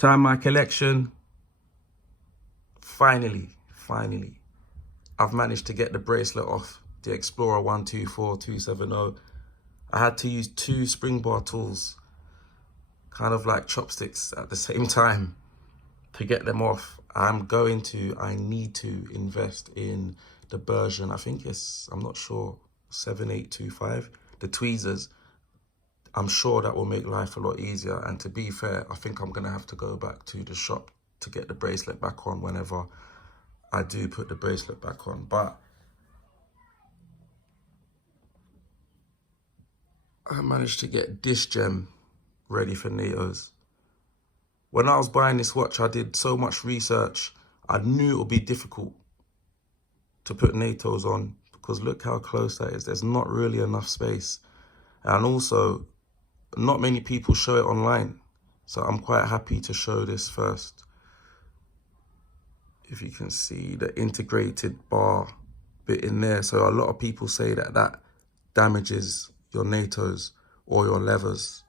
Time my collection. Finally, I've managed to get the bracelet off the Explorer 124270. I had to use two spring bar tools, kind of like chopsticks at the same time, to get them off. I need to invest in the version, I think I'm not sure, 7825, the tweezers. I'm sure that will make life a lot easier. And to be fair, I think I'm gonna have to go back to the shop to get the bracelet back on whenever I do put the bracelet back on. But I managed to get this gem ready for NATO's. When I was buying this watch, I did so much research. I knew it would be difficult to put NATO's on because look how close that is. There's not really enough space. And also, not many people show it online. So I'm quite happy to show this first. If you can see the integrated bar bit in there. So a lot of people say that that damages your NATO's or your levers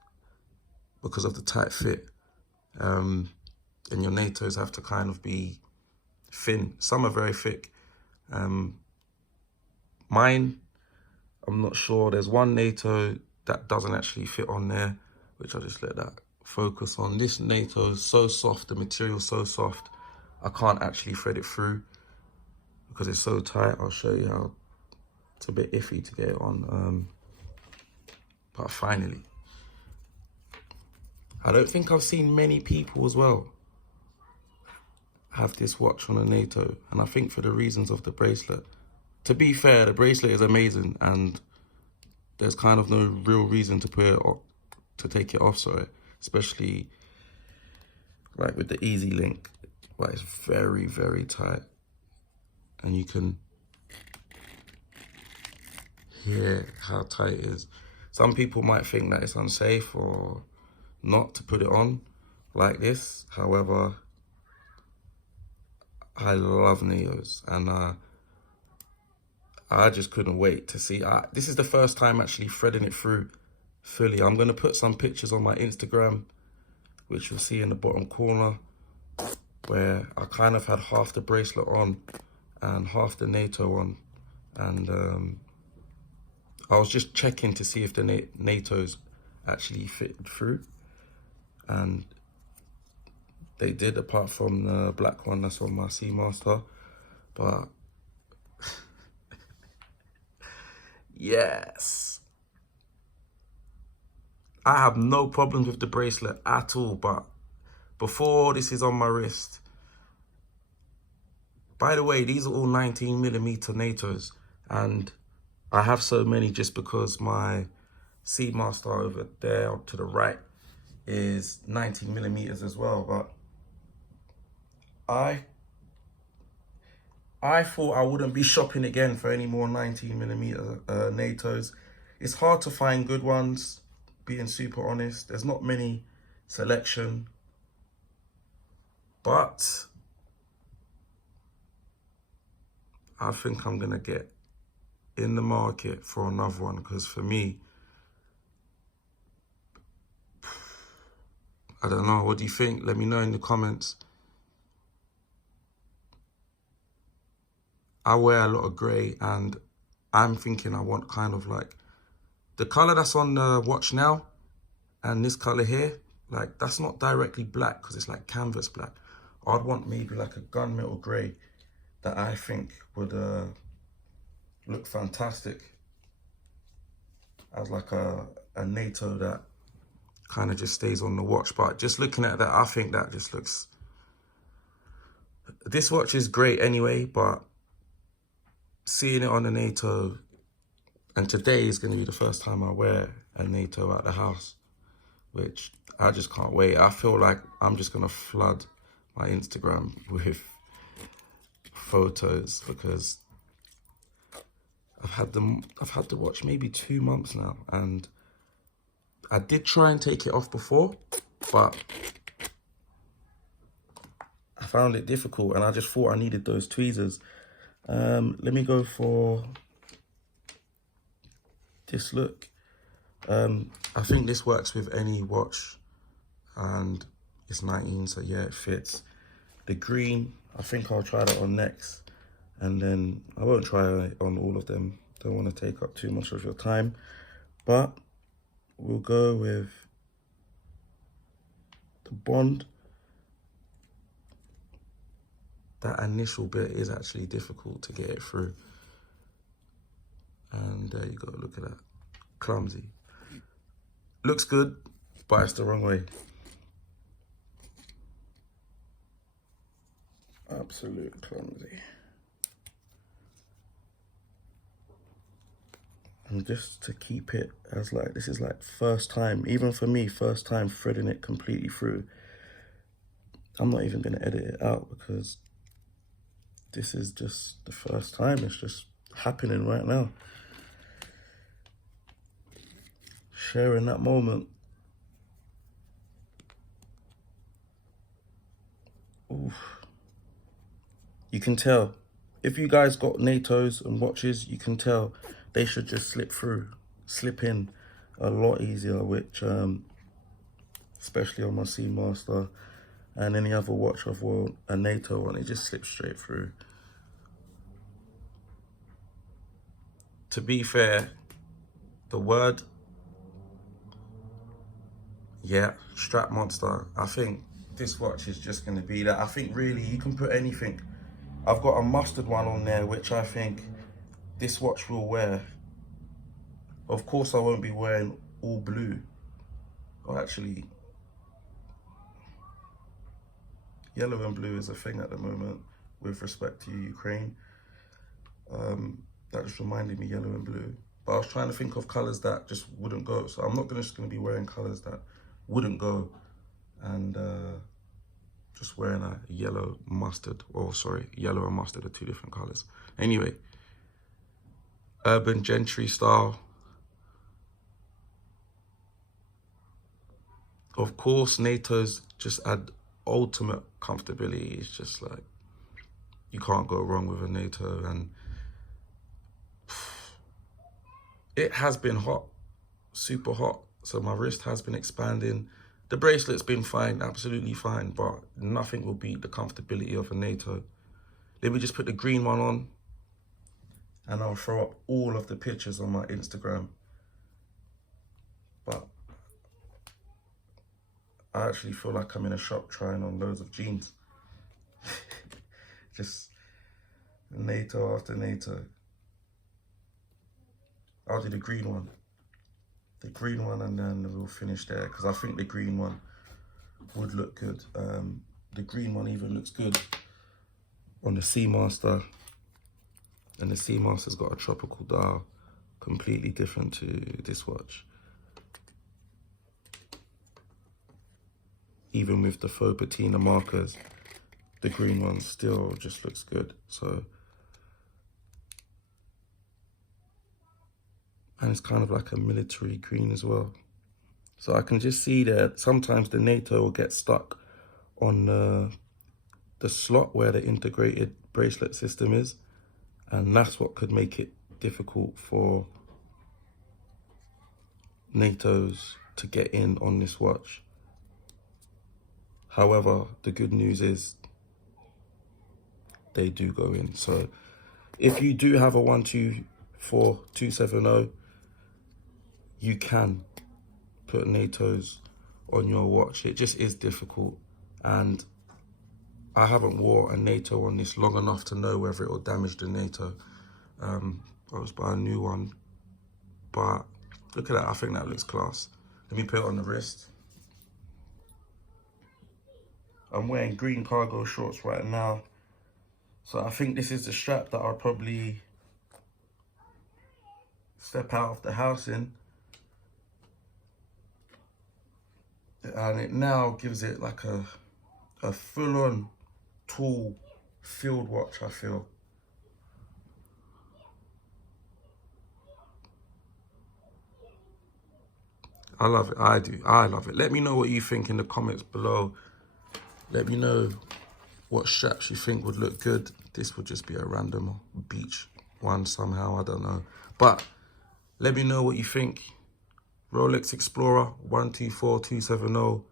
because of the tight fit. And your NATO's have to kind of be thin. Some are very thick. Mine, I'm not sure. There's one NATO that doesn't actually fit on there, which I'll just let that focus on. This NATO is so soft, the material's so soft, I can't actually thread it through because it's so tight. I'll show you how it's a bit iffy to get it on. But finally, I don't think I've seen many people as well have this watch on a NATO, and I think for the reasons of the bracelet. To be fair, the bracelet is amazing and there's kind of no real reason to put it off, to take it off, sorry, especially like with the Easy Link, but it's very, very tight. And you can hear how tight it is. Some people might think that it's unsafe or not to put it on like this. However, I love Neos and I just couldn't wait to see. This is the first time actually threading it through fully. I'm gonna put some pictures on my Instagram, which you'll see in the bottom corner, where I kind of had half the bracelet on and half the NATO on. And I was just checking to see if the NATO's actually fitted through. And they did, apart from the black one that's on my Seamaster. But yes, I have no problems with the bracelet at all. But before this is on my wrist, by the way, these are all 19mm NATO's, and I have so many just because my Seamaster over there to the right is 19mm as well. But I thought I wouldn't be shopping again for any more 19mm NATO's. It's hard to find good ones, being super honest. There's not many selection, but I think I'm gonna get in the market for another one, because for me, I don't know, what do you think? Let me know in the comments. I wear a lot of grey and I'm thinking I want kind of like the color that's on the watch now and this color here, like that's not directly black because it's like canvas black. I'd want maybe like a gunmetal grey that I think would look fantastic as like a NATO that kind of just stays on the watch. But just looking at that, I think that just looks, this watch is great anyway, but seeing it on a NATO, and today is going to be the first time I wear a NATO at the house, which I just can't wait. I feel like I'm just going to flood my Instagram with photos because I've had the watch maybe 2 months now, and I did try and take it off before, but I found it difficult and I just thought I needed those tweezers. Let me go for this look. I think this works with any watch and It's 19, so yeah, it fits. The green, I think I'll try that on next. And then I won't try it on all of them. Don't want to take up too much of your time. But we'll go with the Bond. That initial bit is actually difficult to get it through. And there you go, look at that. Clumsy. Looks good, but it's the wrong way. Absolute clumsy. And just to keep it as like, this is like first time, even for me, first time threading it completely through. I'm not even gonna edit it out because this is just the first time. It's just happening right now. Sharing that moment. Oof. You can tell. If you guys got Natos and watches, you can tell they should just slip in a lot easier, which, especially on my Seamaster and any other watch I've worn a Nato on, it just slips straight through. To be fair, the word, yeah, strap monster. I think this watch is just gonna be that. I think really you can put anything. I've got a mustard one on there, which I think this watch will wear. Of course, I won't be wearing all blue. Or actually, yellow and blue is a thing at the moment with respect to Ukraine. That just reminded me yellow and blue. But I was trying to think of colors that just wouldn't go. So I'm not just gonna be wearing colors that wouldn't go. And just wearing a yellow mustard, or sorry, yellow and mustard are two different colors. Anyway, urban gentry style. Of course, Nato's just add ultimate comfortability. It's just like, you can't go wrong with a Nato. And it has been hot, super hot. So my wrist has been expanding. The bracelet's been fine, absolutely fine, but nothing will beat the comfortability of a Nato. Let me just put the green one on and I'll throw up all of the pictures on my Instagram. But I actually feel like I'm in a shop trying on loads of jeans. Just Nato after Nato. I'll do the green one. The green one, and then we'll finish there, because I think the green one would look good. The green one even looks good on the Seamaster, and the Seamaster's got a tropical dial, completely different to this watch. Even with the faux patina markers, the green one still just looks good. So, and it's kind of like a military green as well. So I can just see that sometimes the Nato will get stuck on the slot where the integrated bracelet system is. And that's what could make it difficult for Natos to get in on this watch. However, the good news is they do go in. So if you do have a 124270, you can put Natos on your watch. It just is difficult. And I haven't wore a Nato on this long enough to know whether it will damage the Nato. I was buy a new one. But look at that, I think that looks class. Let me put it on the wrist. I'm wearing green cargo shorts right now. So I think this is the strap that I'll probably step out of the house in. And it now gives it like a full-on tall field watch, I feel. I love it, I do, I love it. Let me know what you think in the comments below. Let me know what straps you think would look good. This would just be a random beach one somehow, I don't know. But let me know what you think. Rolex Explorer 124270.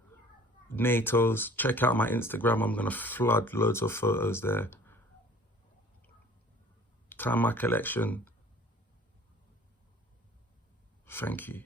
Natos. Check out my Instagram. I'm gonna flood loads of photos there. Time my collection. Thank you.